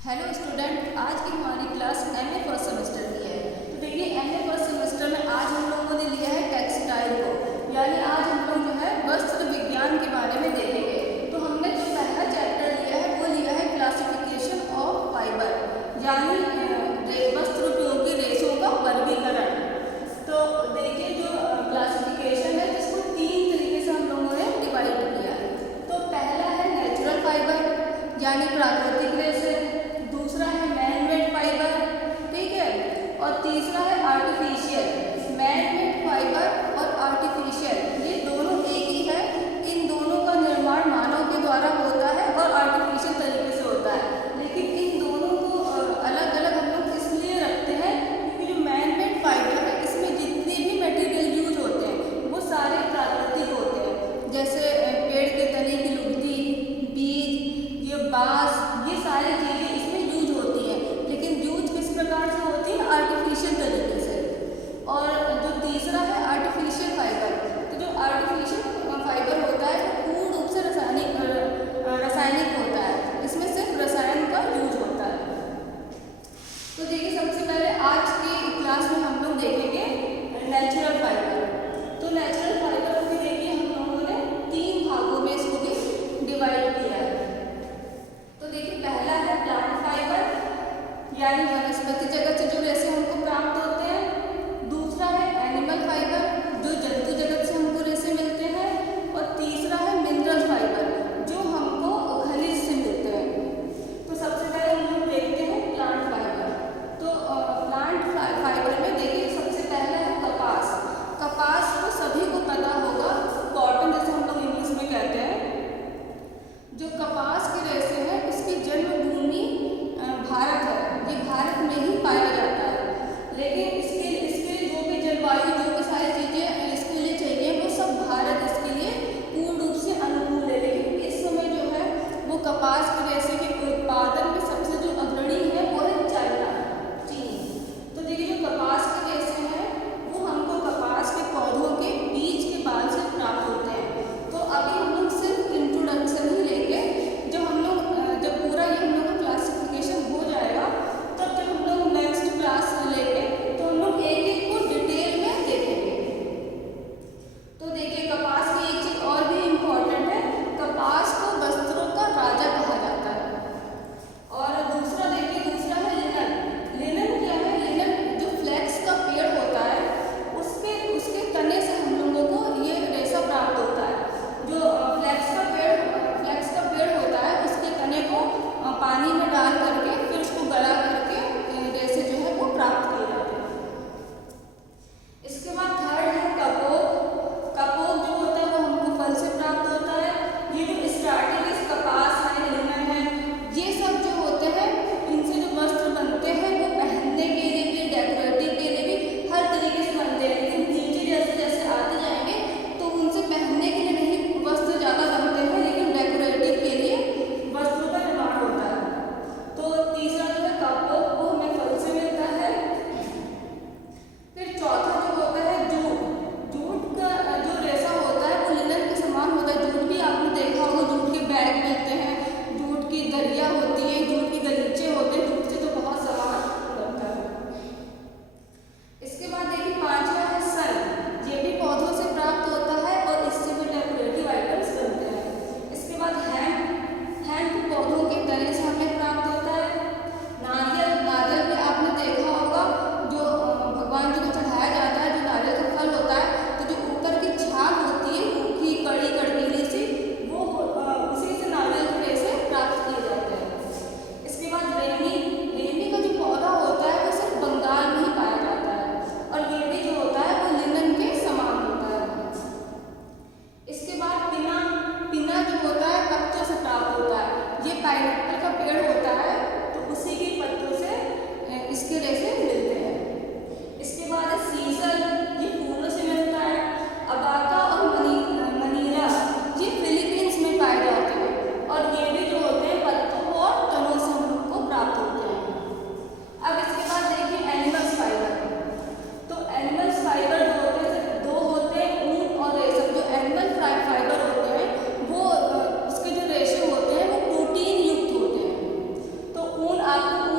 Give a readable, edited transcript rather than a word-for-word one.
Hello student, आज की हमारी क्लास एमए फर्स्ट सेमेस्टर की है। तो देखिए, एमए फर्स्ट सेमेस्टर में आज हम लोगों ने लिया है टेक्सटाइल को, यानी आज हम लोग जो है वस्त्र विज्ञान के बारे में देखेंगे। तो हमने जो पहला चैप्टर लिया है वो लिया है क्लासिफिकेशन ऑफ फाइबर, यानी वस्त्र उपयोगी रेशों का वर्गीकरण। तो देखिए, जो क्लासिफिकेशन है जिसको तीन तरीके से हम लोगों ने डिवाइड किया है। तो पहला है नेचुरल फाइबर, यानी प्राकृतिक रेशे। दूसरा है मैन मेड फाइबर, ठीक है। और तीसरा है आर्टिफिशियल। मैन मेड फाइबर और आर्टिफिशियल ये दोनों एक ही है। इन दोनों का निर्माण मानव के द्वारा होता है और आर्टिफिशियल तरीके से होता है, लेकिन इन दोनों को अलग अलग हम लोग इसलिए रखते हैं क्योंकि जो मैन मेड फाइबर है इसमें जितने भी मटेरियल यूज होते हैं वो सारे प्राकृतिक होते हैं, जैसे पेड़ के तने की लुगदी, बीज, ये बांस, ये सारी चीज़ें इसमें यूज होती हैं। लेकिन यूज किस प्रकार से होती है? आर्टिफिशियल तरीके से। और जो तीसरा है आर्टिफिशियल फाइबर, तो जो आर्टिफिशियल फाइबर होता है वो पूर्ण रूप से रासायनिक होता है, इसमें सिर्फ रसायन का यूज होता है। तो देखिए, सबसे पहले आज की क्लास में हम लोग देखेंगे नेचुरल फाइबर। तो नेचुरल फाइबर को भी देखिए हम लोगों ने तीन भागों में इसको भी डिवाइड किया है। तो देखिए, पहला है प्लांट फाइबर, यानी वनस्पति जगत से जो रेशे हमको प्राप्त होते हैं। दूसरा है एनिमल फाइबर, जो जंतु जगत से हमको रेशे मिलते हैं। और तीसरा है मिनरल फाइबर, जो हमको खनिज से मिलते हैं। तो सबसे पहले हम लोग देखते हैं प्लांट फाइबर। तो प्लांट फाइबर में देखिए सबसे पहला है कपास। कपास तो सभी को पता होगा, कॉटन जैसे हम लोग इंग्लिश में कहते हैं। जो कपास के रेशे हैं उसकी जन्मभूमि भारत है, ये भारत में ही ऊन आपको